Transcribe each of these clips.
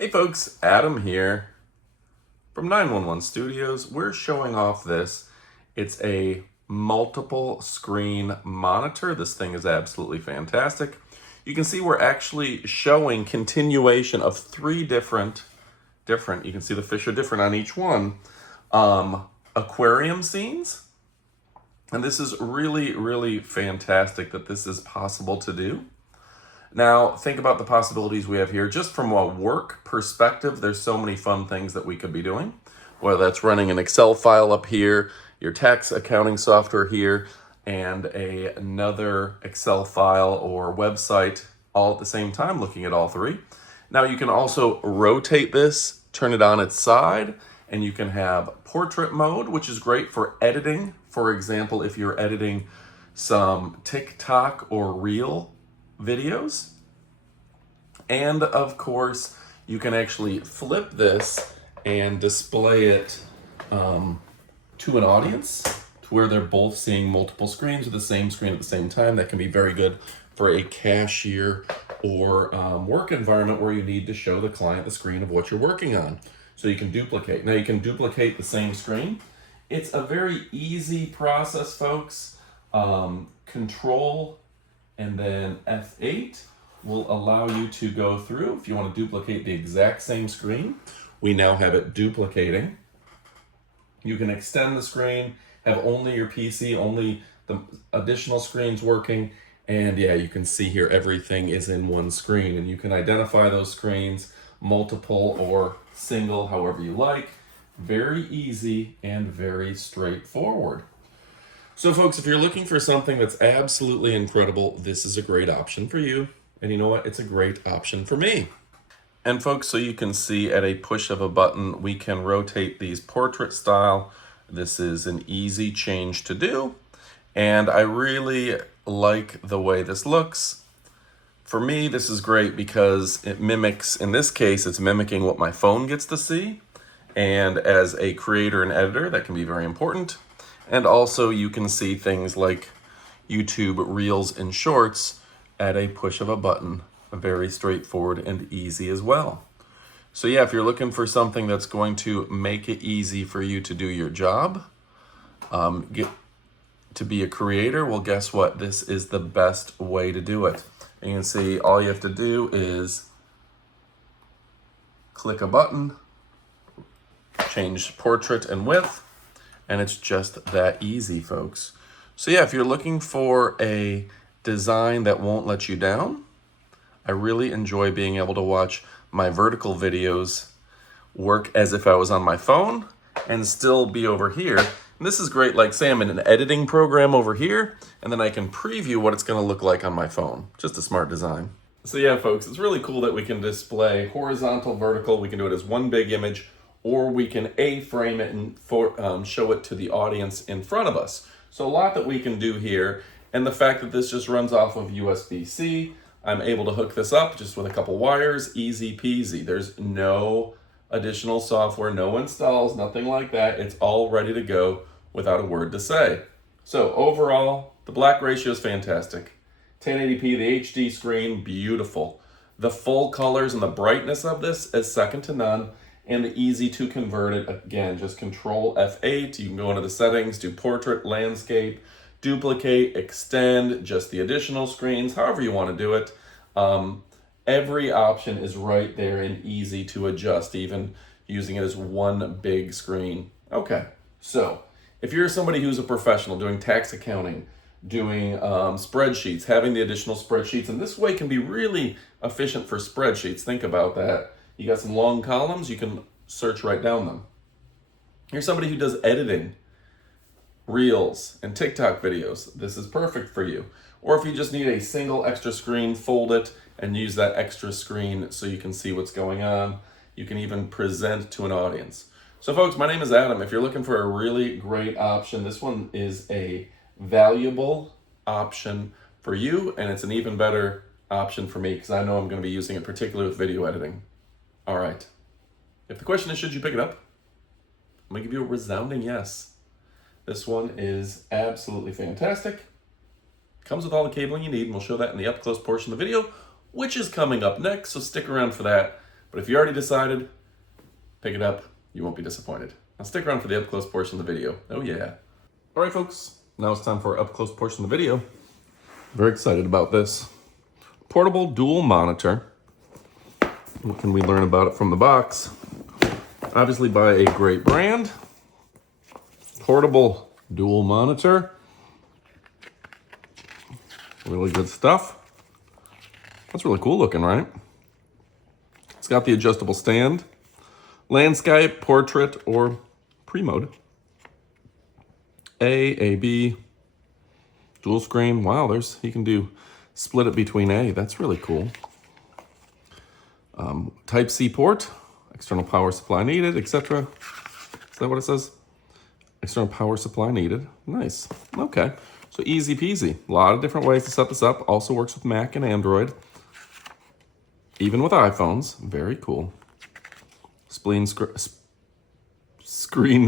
Hey folks, Adam here from 911 Studios. We're showing off this. It's a multiple screen monitor. This thing is absolutely fantastic. You can see we're actually showing continuation of three different, you can see the fish are different on each one, aquarium scenes. And this is really, really fantastic that this is possible to do. Now, think about the possibilities we have here. Just from a work perspective, there's so many fun things that we could be doing. Whether that's running an Excel file up here, your tax accounting software here, and another Excel file or website all at the same time, looking at all three. Now, you can also rotate this, turn it on its side, and you can have portrait mode, which is great for editing. For example, if you're editing some TikTok or Reel videos. And of course, you can actually flip this and display it to an audience to where they're both seeing multiple screens or the same screen at the same time. That can be very good for a cashier or work environment where you need to show the client the screen of what you're working on. So you can duplicate. Now you can duplicate the same screen. It's a very easy process, folks. Control and then F8 will allow you to go through. If you want to duplicate the exact same screen, we now have it duplicating. You can extend the screen, have only your PC, only the additional screens working, and yeah, you can see here everything is in one screen, and you can identify those screens, multiple or single, however you like. Very easy and very straightforward. So folks, if you're looking for something that's absolutely incredible, this is a great option for you. And you know what? It's a great option for me. And folks, so you can see at a push of a button, we can rotate these portrait style. This is an easy change to do. And I really like the way this looks. For me, this is great because it mimics, in this case, it's mimicking what my phone gets to see. And as a creator and editor, that can be very important. And also you can see things like YouTube Reels and Shorts at a push of a button. Very straightforward and easy as well. So yeah, if you're looking for something that's going to make it easy for you to do your job, get to be a creator, well, guess what? This is the best way to do it. And you can see all you have to do is click a button, change portrait and width, and it's just that easy, folks. So yeah, if you're looking for a design that won't let you down, I really enjoy being able to watch my vertical videos work as if I was on my phone and still be over here. And this is great, like say I'm in an editing program over here, and then I can preview what it's gonna look like on my phone. Just a smart design. So yeah, folks, it's really cool that we can display horizontal, vertical. We can do it as one big image, or we can A-frame it and show it to the audience in front of us. So a lot that we can do here, and the fact that this just runs off of USB-C, I'm able to hook this up just with a couple wires, easy peasy. There's no additional software, no installs, nothing like that. It's all ready to go without a word to say. So overall, the black ratio is fantastic. 1080p, the HD screen, beautiful. The full colors and the brightness of this is second to none. And easy to convert it. Again, just Control F8. You can go into the settings, do portrait, landscape, duplicate, extend, just the additional screens, however you want to do it. Every option is right there and easy to adjust, even using it as one big screen. Okay, so if you're somebody who's a professional doing tax accounting, doing spreadsheets, having the additional spreadsheets, and this way can be really efficient for spreadsheets. Think about that. You got some long columns, you can search right down them. You're somebody who does editing, Reels, and TikTok videos. This is perfect for you. Or if you just need a single extra screen, fold it and use that extra screen so you can see what's going on. You can even present to an audience. So folks, my name is Adam. If you're looking for a really great option, this one is a valuable option for you, and it's an even better option for me because I know I'm going to be using it particularly with video editing. All right. If the question is, should you pick it up? I'm going to give you a resounding yes. This one is absolutely fantastic. Comes with all the cabling you need, and we'll show that in the up-close portion of the video, which is coming up next, so stick around for that. But if you already decided, pick it up. You won't be disappointed. Now stick around for the up close portion of the video. Oh yeah. All right, folks. Now it's time for our up close portion of the video. Very excited about this. Portable dual monitor. What can we learn about it from the box? Obviously by a great brand. Portable dual monitor. Really good stuff. That's really cool looking, right? It's got the adjustable stand. Landscape, portrait, or pre-mode. A, B, dual screen. Wow, you can do split it between A. That's really cool. Type-C port, external power supply needed, etc. Is that what it says? External power supply needed. Nice. Okay. So easy peasy. A lot of different ways to set this up. Also works with Mac and Android. Even with iPhones. Very cool. Screen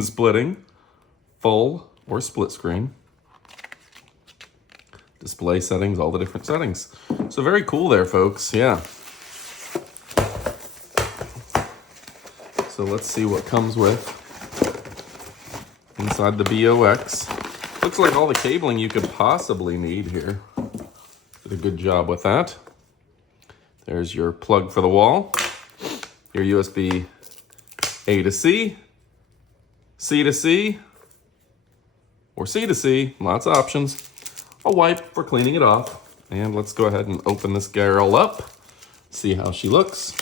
splitting. Full or split screen. Display settings, all the different settings. So very cool there, folks. Yeah. So let's see what comes with inside the BOX. Looks like all the cabling you could possibly need here. Did a good job with that. There's your plug for the wall, your USB A to C, C to C, or C to C, lots of options. A wipe for cleaning it off. And let's go ahead and open this girl up, see how she looks.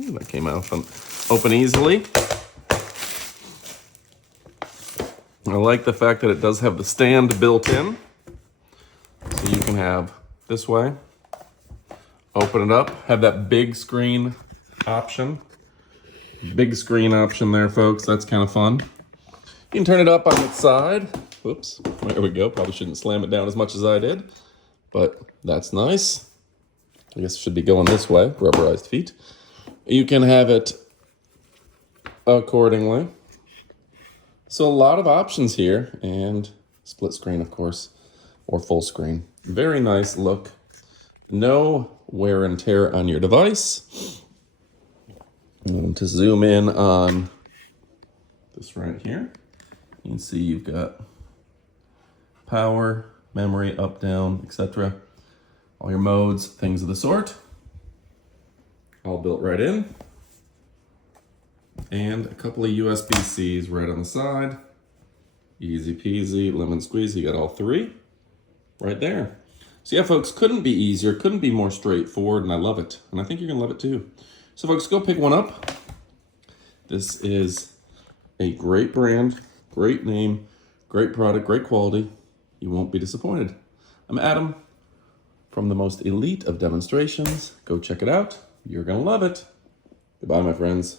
Ooh, that came out open easily. I like the fact that it does have the stand built in. So you can have this way, open it up, have that big screen option. Big screen option there, folks. That's kind of fun. You can turn it up on its side. Whoops, there we go. Probably shouldn't slam it down as much as I did, but that's nice. I guess it should be going this way, rubberized feet. You can have it accordingly. So a lot of options here, and split screen, of course, or full screen. Very nice look. No wear and tear on your device. And to zoom in on this right here, you can see you've got power, memory, up, down, etc. All your modes, things of the sort. All built right in. And a couple of USB-Cs right on the side. Easy peasy, lemon squeezy, you got all three right there. So yeah, folks, couldn't be easier, couldn't be more straightforward, and I love it. And I think you're gonna love it too. So folks, go pick one up. This is a great brand, great name, great product, great quality. You won't be disappointed. I'm Adam from the most elite of demonstrations. Go check it out. You're gonna love it. Goodbye, my friends.